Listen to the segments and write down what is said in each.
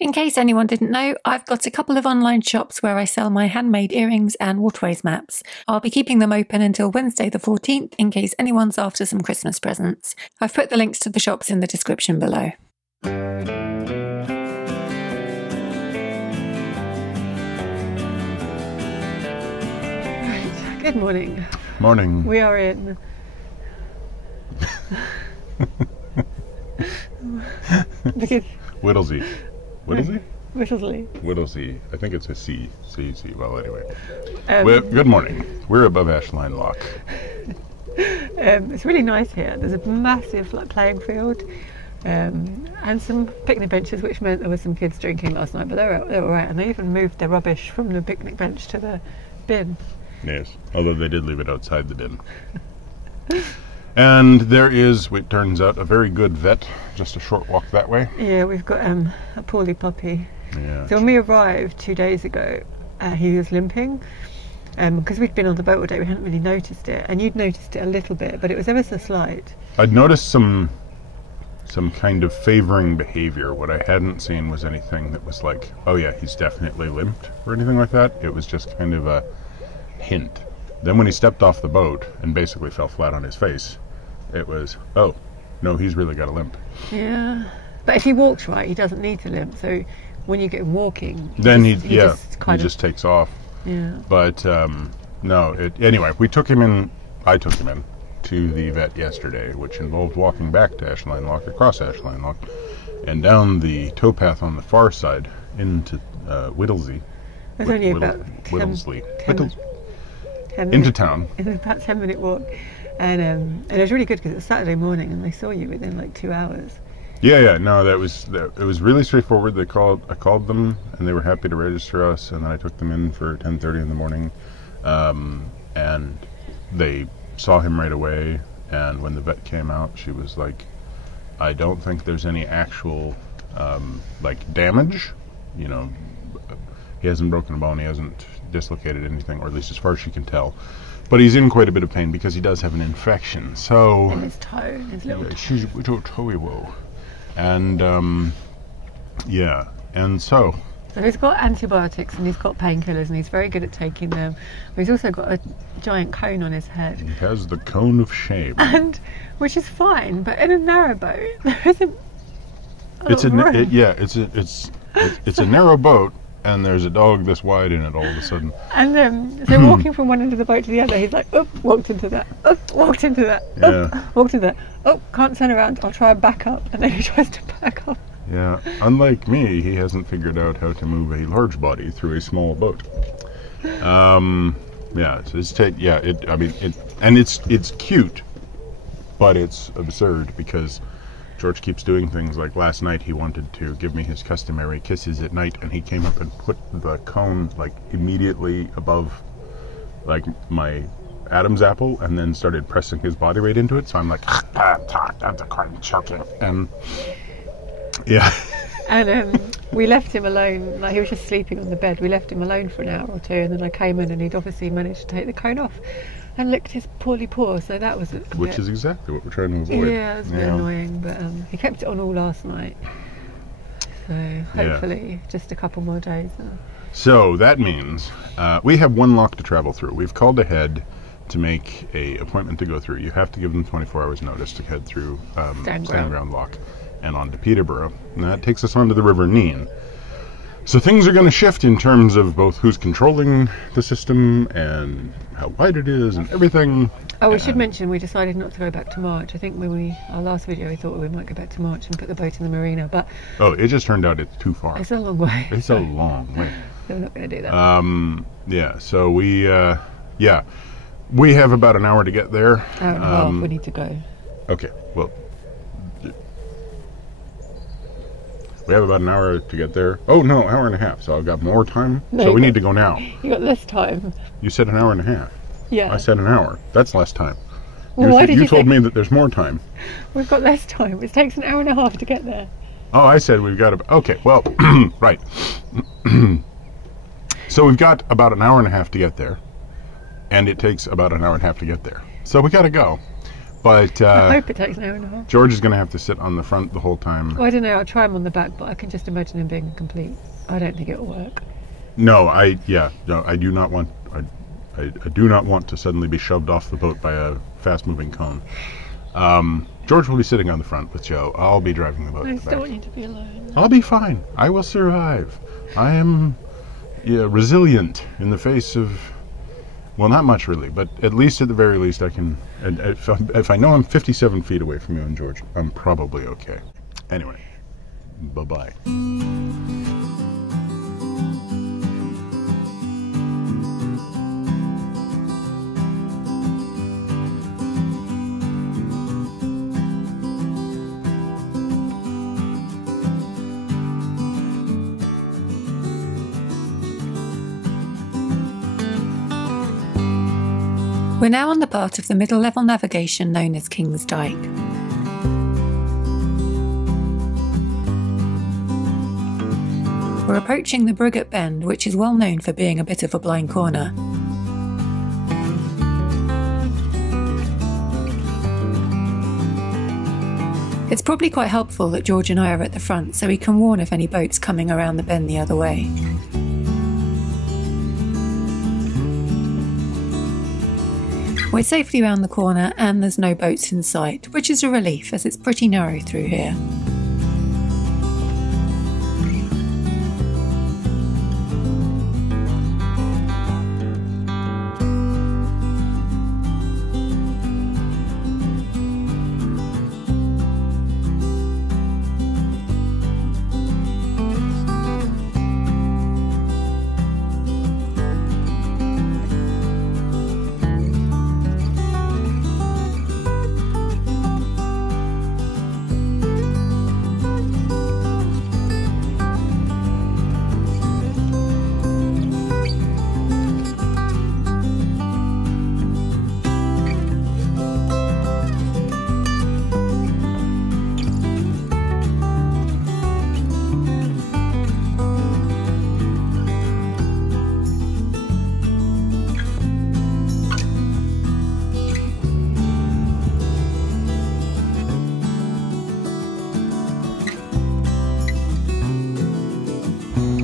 In case anyone didn't know, I've got a couple of online shops where I sell my handmade earrings and waterways maps. I'll be keeping them open until Wednesday the 14th in case anyone's after some Christmas presents. I've put the links to the shops in the description below. Right, good morning. Morning. We are in... Whittlesey. Whittlesey? Whittlesey. Whittlesey. I think it's a C. C. Well, anyway. Good morning. We're above Ashline Lock. It's really nice here. There's a massive playing field and some picnic benches, which meant there were some kids drinking last night, but they were all right. And they even moved their rubbish from the picnic bench to the bin. Yes, although they did leave it outside the bin. And there is, it turns out, a very good vet, just a short walk that way. Yeah, we've got a poorly puppy. Yeah. So when we arrived 2 days ago, he was limping. Because we'd been on the boat all day, we hadn't really noticed it. And you'd noticed it a little bit, but it was ever so slight. I'd noticed some kind of favoring behavior. What I hadn't seen was anything that was like, oh yeah, he's definitely limped, or anything like that. It was just kind of a hint. Then when he stepped off the boat and basically fell flat on his face, it was, oh, no, he's really got a limp. Yeah. But if he walks right, he doesn't need to limp. So when you get him walking, then he just takes off. Yeah. But no, anyway, I took him in to the vet yesterday, which involved walking back to Ashline Lock, across Ashline Lock, and down the towpath on the far side into Whittlesey. It's only about into town. It's about 10-minute walk. And it was really good because it was Saturday morning and they saw you within like 2 hours. Yeah, no, it was really straightforward. I called them and they were happy to register us, and then I took them in for 10:30 in the morning, and they saw him right away. And when the vet came out, she was like, I don't think there's any actual damage. You know, he hasn't broken a bone, he hasn't dislocated anything, or at least as far as she can tell. But he's in quite a bit of pain because he does have an infection. So in his toe, his little toe. She's a little toey woe. And yeah, and so he's got antibiotics and he's got painkillers and he's very good at taking them. But he's also got a giant cone on his head. He has the cone of shame, and which is fine. But in a narrowboat, there isn't. It's a narrow boat. And there's a dog this wide in it all of a sudden. And so walking from one end of the boat to the other, he's like, oh, walked into that, oh, walked into that, oh, walked into that, oh, can't turn around, I'll try and back up. And then he tries to back up. Yeah, unlike me, he hasn't figured out how to move a large body through a small boat. Yeah, so it's cute, but it's absurd because George keeps doing things like last night he wanted to give me his customary kisses at night, and he came up and put the cone immediately above my Adam's apple and then started pressing his body weight into it. So I'm like, that's a quite choking. And yeah. And we left him alone, he was just sleeping on the bed. We left him alone for an hour or two, and then I came in and he'd obviously managed to take the cone off and licked his poorly paw, so that was which is exactly what we're trying to avoid. Yeah, it was a bit annoying, but he kept it on all last night, so hopefully just a couple more days. So that means we have one lock to travel through. We've called ahead to make a appointment to go through. You have to give them 24 hours notice to head through Stand Ground Lock and on to Peterborough, and that takes us onto the River Nene. So things are going to shift in terms of both who's controlling the system and how wide it is and everything. Oh, we should mention we decided not to go back to March. I think when our last video we thought we might go back to March and put the boat in the marina, but it just turned out it's too far. It's a long way. It's a long way. So we're not going to do that. Yeah, so we have about an hour to get there. Hour and a half we need to go. Okay, well, we have about an hour to get there. Oh no, hour and a half. So I've got more time. No, so we need to go now. You got less time. You said an hour and a half. Yeah. I said an hour. That's less time. Well, you told me that there's more time. We've got less time. It takes an hour and a half to get there. Oh, I said we've got okay. Well, right. So we've got about an hour and a half to get there, and it takes about an hour and a half to get there. So we got to go. But I hope it takes an hour and a half. George is going to have to sit on the front the whole time. Oh, I don't know. I'll try him on the back, but I can just imagine him being complete. I don't think it'll work. No, I do not want. I do not want to suddenly be shoved off the boat by a fast-moving cone. George will be sitting on the front with Joe. I'll be driving the boat. I still want you to be alone. I'll be fine. I will survive. I am resilient in the face of, well, not much really, but at the very least, I can. And if I know I'm 57 feet away from you and George, I'm probably okay. Anyway, bye-bye. We're now on the part of the middle level navigation known as King's Dyke. We're approaching the Brigate Bend, which is well known for being a bit of a blind corner. It's probably quite helpful that George and I are at the front so we can warn if any boats coming around the bend the other way. We're safely round the corner and there's no boats in sight, which is a relief as it's pretty narrow through here.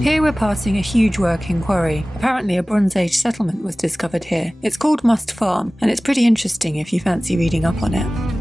Here we're passing a huge working quarry. Apparently a Bronze Age settlement was discovered here. It's called Must Farm, and it's pretty interesting if you fancy reading up on it.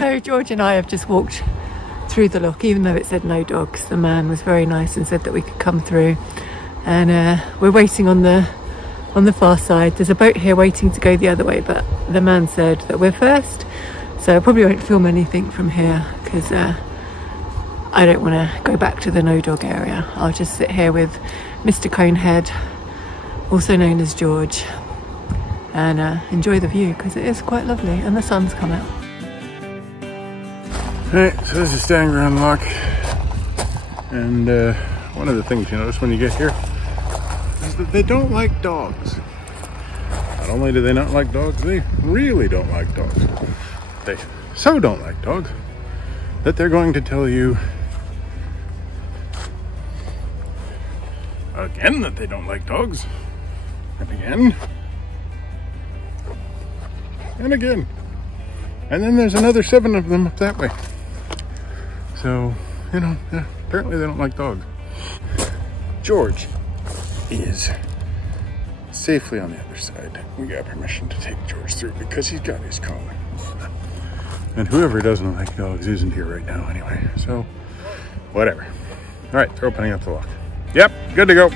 So So George and I have just walked through the lock, even though it said no dogs. The man was very nice and said that we could come through, and we're waiting on the far side. There's a boat here waiting to go the other way, but the man said that we're first, so I probably won't film anything from here because I don't want to go back to the no dog area. I'll just sit here with Mr. Conehead, also known as George, and enjoy the view because it is quite lovely and the sun's come out. Alright, so this is Stand Ground Lock, and one of the things you notice when you get here is that they don't like dogs. Not only do they not like dogs, they really don't like dogs. They so don't like dogs that they're going to tell you again that they don't like dogs, and again, and again. And then there's another 7 of them up that way. So, you know, yeah, apparently they don't like dogs. George is safely on the other side. We got permission to take George through because he's got his collar. And whoever doesn't like dogs isn't here right now anyway. So, whatever. All right, they're opening up the lock. Yep, good to go.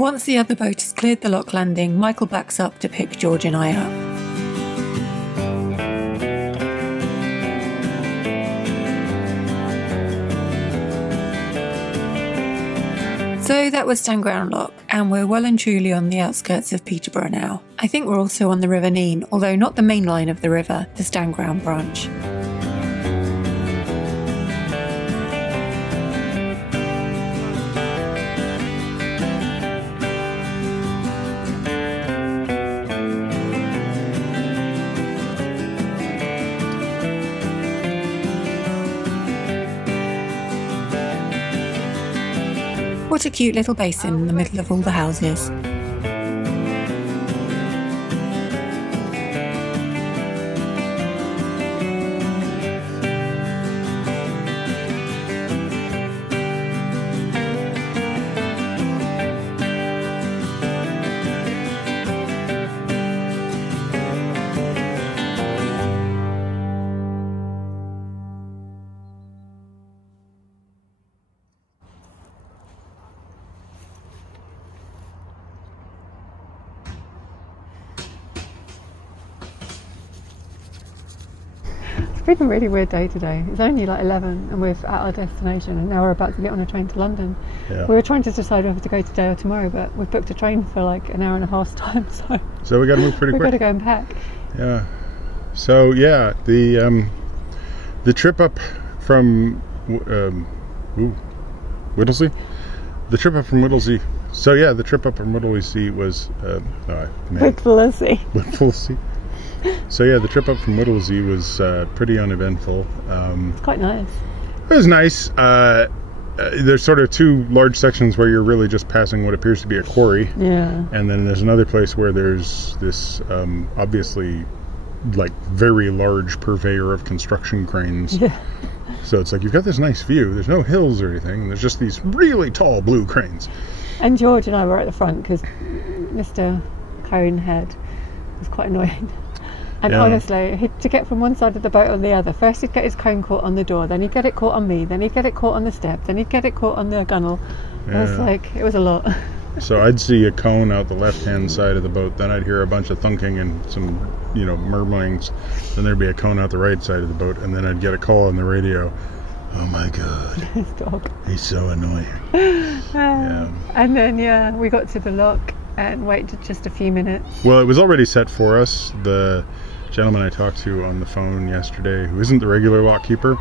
Once the other boat has cleared the lock landing, Michael backs up to pick George and I up. So that was Stand Ground Lock, and we're well and truly on the outskirts of Peterborough now. I think we're also on the River Nene, although not the main line of the river, the Stand Ground branch. What a cute little basin in the middle of all the houses. It's been a really weird day today. It's only like 11 and we're at our destination, and now we're about to get on a train to London. Yeah. We were trying to decide whether to go today or tomorrow, but we've booked a train for like an hour and a half's time, so we got to move pretty quick. We've got to go and pack. Yeah. So yeah, the trip up from Whittlesey. The trip up from Whittlesey. So yeah, the trip up from Whittlesey was Whittlesey. Whittlesey. So yeah, the trip up from Whittlesey was pretty uneventful. It's quite nice. It was nice. There's sort of two large sections where you're really just passing what appears to be a quarry. Yeah. And then there's another place where there's this obviously like very large purveyor of construction cranes. Yeah. So it's like you've got this nice view. There's no hills or anything. There's just these really tall blue cranes. And George and I were at the front because Mr. Conehead was quite annoying. And yeah. Honestly, to get from one side of the boat on the other, first he'd get his cone caught on the door, then he'd get it caught on me, then he'd get it caught on the step, then he'd get it caught on the gunnel. Yeah. It was like, it was a lot. So I'd see a cone out the left-hand side of the boat, then I'd hear a bunch of thunking and some, murmurings. Then there'd be a cone out the right side of the boat, and then I'd get a call on the radio. Oh my God. His dog. He's so annoying. Yeah. And then, we got to the lock and waited just a few minutes. Well, it was already set for us. The gentleman I talked to on the phone yesterday, who isn't the regular lock keeper,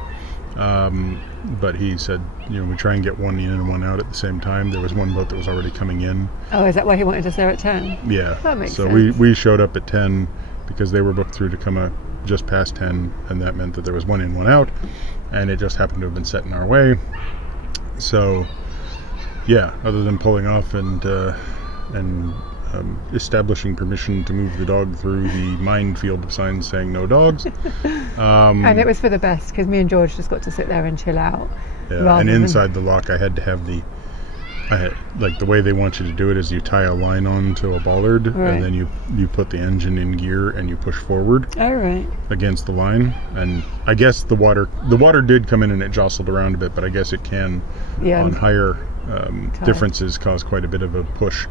But he said, we try and get one in and one out at the same time. There was one boat that was already coming in. Oh, is that why he wanted us there at 10? Yeah. That makes sense. So we showed up at 10 because they were booked through to come up just past 10, and that meant that there was one in, one out, and it just happened to have been set in our way. So, yeah, other than pulling off and establishing permission to move the dog through the minefield of signs saying no dogs. And it was for the best, because me and George just got to sit there and chill out. Yeah, and inside the lock I had to have like the way they want you to do it is you tie a line on to a bollard, right, and then you put the engine in gear and you push forward against the line. And I guess the water did come in and it jostled around a bit, but I guess it can, on higher differences, cause quite a bit of a push.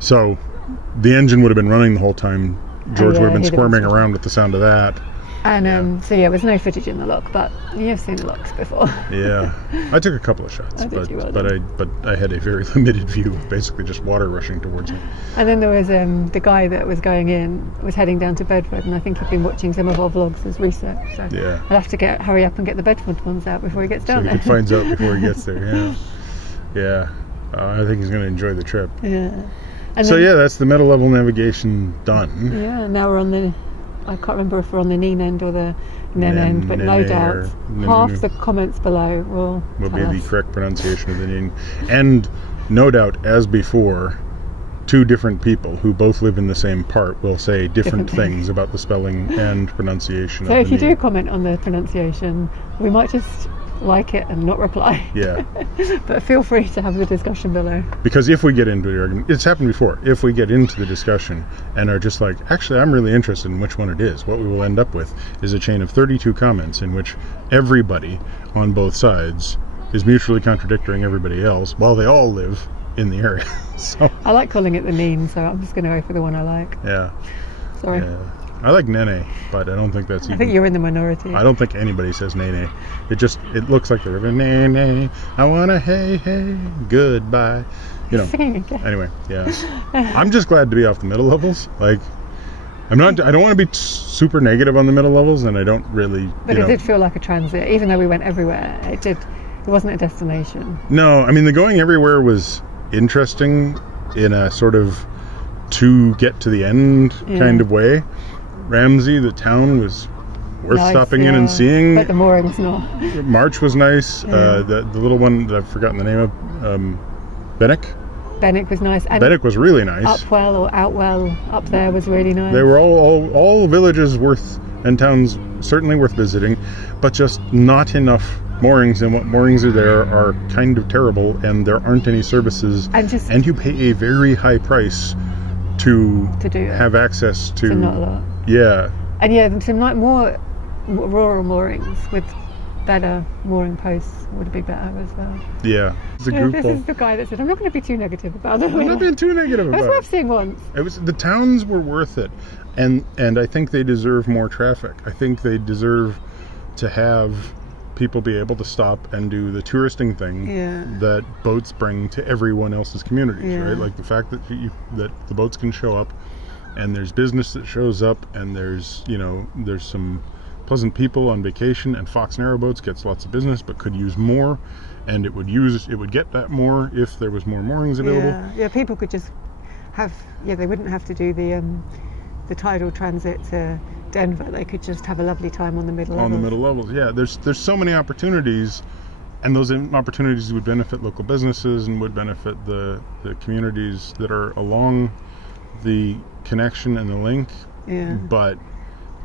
So the engine would have been running the whole time. George would have been squirming around with the sound of that. And so there was no footage in the lock, but you've seen the locks before. Yeah, I took a couple of shots, but I had a very limited view of basically just water rushing towards me. And then there was the guy that was going in was heading down to Bedford, and I think he'd been watching some of our vlogs as research. So I'll have to hurry up and get the Bedford ones out before he gets down there. So he finds out before he gets there. Yeah. I think he's going to enjoy the trip. Yeah. And so that's the middle level navigation done. Yeah. Now we're on the. I can't remember if we're on the Neen end or the Nen end, but no doubt half the comments below will be the correct pronunciation of the Neen. And no doubt, as before, two different people who both live in the same part will say different things about the spelling and pronunciation of the Neen. So if you do comment on the pronunciation, we might just like it and not reply. Yeah. But feel free to have the discussion below. Because if we get into the argument, it's happened before, if we get into the discussion and are just like, actually I'm really interested in which one it is, what we will end up with is a chain of 32 comments in which everybody on both sides is mutually contradicting everybody else while they all live in the area. So I like calling it the Neen, so I'm just going to go for the one I like. Yeah. Sorry. Yeah. I like Nene, but I don't think that's I think you're in the minority. I don't think anybody says Nene. It looks like the river. Nene, I wanna hey goodbye. Singing again. Anyway, yeah. I'm just glad to be off the middle levels. Like, I don't want to be super negative on the middle levels, and I don't really. But it did feel like a transit, even though we went everywhere. It wasn't a destination. No, I mean the going everywhere was interesting in a sort of to get to the end kind of way. Ramsey, the town, was worth stopping in and seeing. But the moorings, no. March was nice. The little one that I've forgotten the name of, Benwick. Benwick was nice. And Benwick was really nice. Upwell or Outwell up there was really nice. They were all villages and towns certainly worth visiting, but just not enough moorings, and what moorings are there are kind of terrible, and there aren't any services, and you pay a very high price to have access to not a lot. Yeah. And some more rural moorings with better mooring posts would be better as well. Yeah. It's a group this is the guy that said, I'm not going to be too negative about it. I'm not being too negative about it. It was worth seeing once. The towns were worth it. And I think they deserve more traffic. I think they deserve to have people be able to stop and do the touristing thing that boats bring to everyone else's communities, right? Like the fact that that the boats can show up, and there's business that shows up, and there's some pleasant people on vacation, and Fox Narrowboats gets lots of business but could use more, and it would get that more if there was more moorings available. Yeah, people could just have they wouldn't have to do the tidal transit to Denver. They could just have a lovely time on the middle levels. On the middle levels, yeah. There's so many opportunities, and those opportunities would benefit local businesses and would benefit the communities that are along the connection and the link. Yeah. But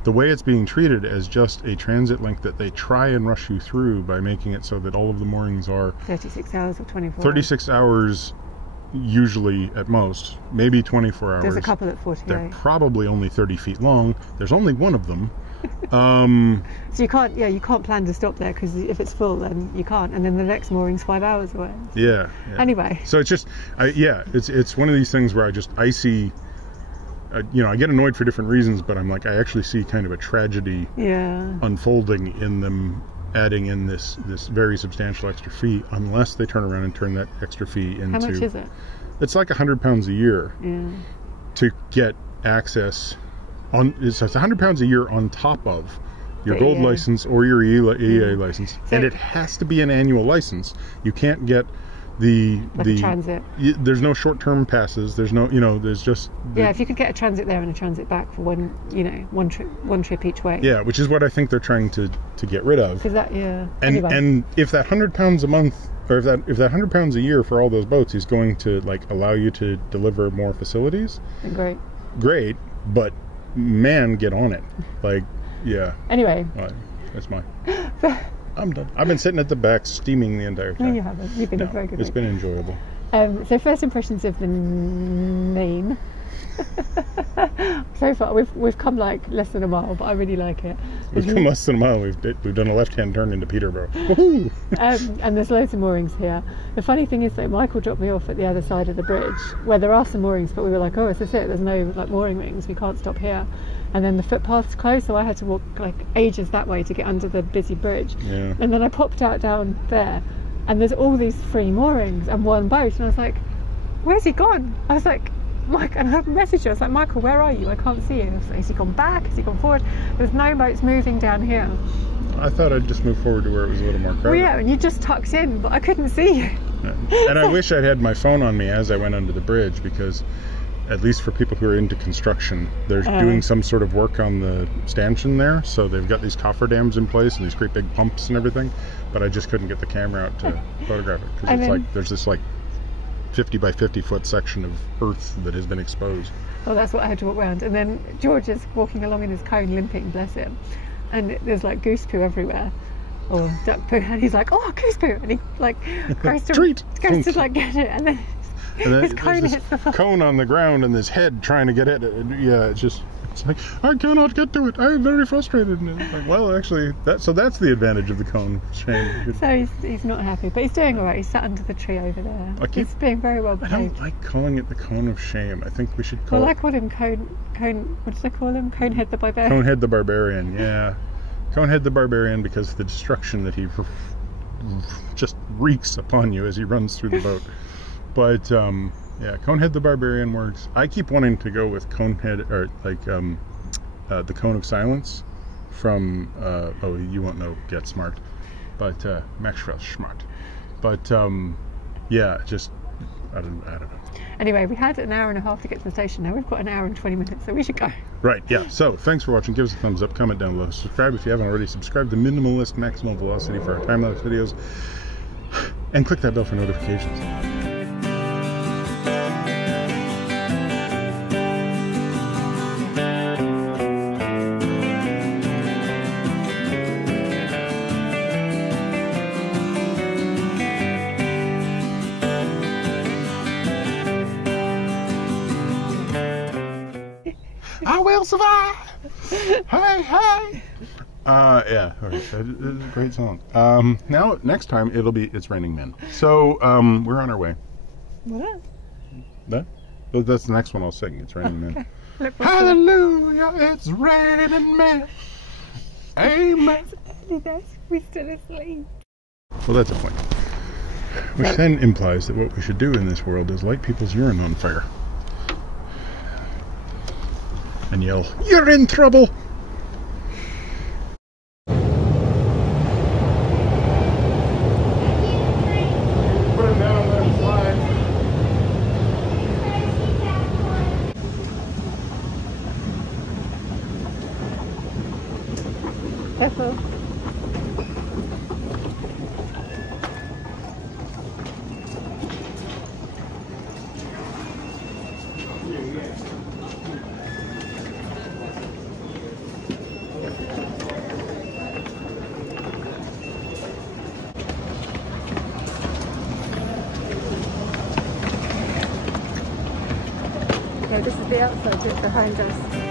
the way it's being treated as just a transit link that they try and rush you through by making it so that all of the moorings are 36 hours or 24 36 hours usually at most, maybe 24 hours. There's a couple at 48. They're probably only 30 feet long. There's only one of them. So you can't plan to stop there, because if it's full then you can't, and then the next mooring's 5 hours away. Yeah. Anyway. So it's just, it's one of these things where I see, I get annoyed for different reasons, but I'm like, I actually see kind of a tragedy unfolding in them adding in this very substantial extra fee, unless they turn around and turn that extra fee into... How much is it? It's like £100 a year to get access on. It's £100 a year on top of your gold license or your EA license, so, and it has to be an annual license. You can't get the transit. There's no short-term passes. There's no, there's just if you could get a transit there and a transit back for one trip each way. Yeah, which is what I think they're trying to get rid of. Is that and if that £100 a month, or if that £100 a year for all those boats is going to allow you to deliver more facilities, then great, but man, get on it. Anyway, that's mine. I'm done. I've been sitting at the back steaming the entire time. No, you haven't. You've been very good. It's been enjoyable. So first impressions of the name. So far we've come less than a mile, but I really like it. We've come less than a mile. We've done a left-hand turn into Peterborough. And there's loads of moorings here. The funny thing is that Michael dropped me off at the other side of the bridge where there are some moorings, but we were like, oh, is this it? There's no mooring rings. We can't stop here. And then the footpath's closed, so I had to walk ages that way to get under the busy bridge. Yeah. And then I popped out down there, and there's all these free moorings and one boat, and I was like, where's he gone? I was like, Mike, and I messaged her, I was like, Michael, where are you? I can't see you. I was like, has he gone back? Has he gone forward? There's no boats moving down here. I thought I'd just move forward to where it was a little more crowded. Well, yeah, and you just tucked in, but I couldn't see you. Yeah. And I wish I'd had my phone on me as I went under the bridge, because at least for people who are into construction, they're doing some sort of work on the stanchion there, so they've got these cofferdams in place and these great big pumps and everything, but I just couldn't get the camera out to photograph it, because it's there's this 50 by 50 foot section of earth that has been exposed. Oh, that's what I had to walk around. And then George is walking along in his cone, limping, bless him, and there's goose poo everywhere, or duck poo, and he's like, oh, goose poo, and he goes to get it, and then his cone hits the floor. Cone on the ground and this head trying to get it. Yeah, it's I cannot get to it. I'm very frustrated. And it's well, actually, that's the advantage of the cone. Shame. So he's not happy, but he's doing all right. He's sat under the tree over there. He's being very well behaved. I don't like calling it the cone of shame. I think we should call it. I called him cone. What did I call him? Conehead the barbarian. Conehead the barbarian. Yeah, Conehead the barbarian, because of the destruction that he just wreaks upon you as he runs through the boat. But yeah, Conehead the Barbarian works. I keep wanting to go with Conehead, or the Cone of Silence from oh, you won't know, Get Smart, but Max Smart. But yeah, just I don't know. Anyway, we had an hour and a half to get to the station. Now we've got an hour and 20 minutes, so we should go. Right, yeah. So thanks for watching. Give us a thumbs up, comment down below, subscribe if you haven't already. Subscribe to Minimalist Maximum Velocity for our time-lapse videos, and click that bell for notifications. I will survive. Hey, hey. Yeah, all right. It's a great song. Now, next time it's raining men. So, we're on our way. What? That? That's the next one I'll sing. It's raining men. Hallelujah, it's raining men. Amen. We're still asleep. Well, that's a point. Which then implies that what we should do in this world is light people's urine on fire. And yell, "You're in trouble!" Put him down, let him slide. Careful. No, this is the outside bit behind us.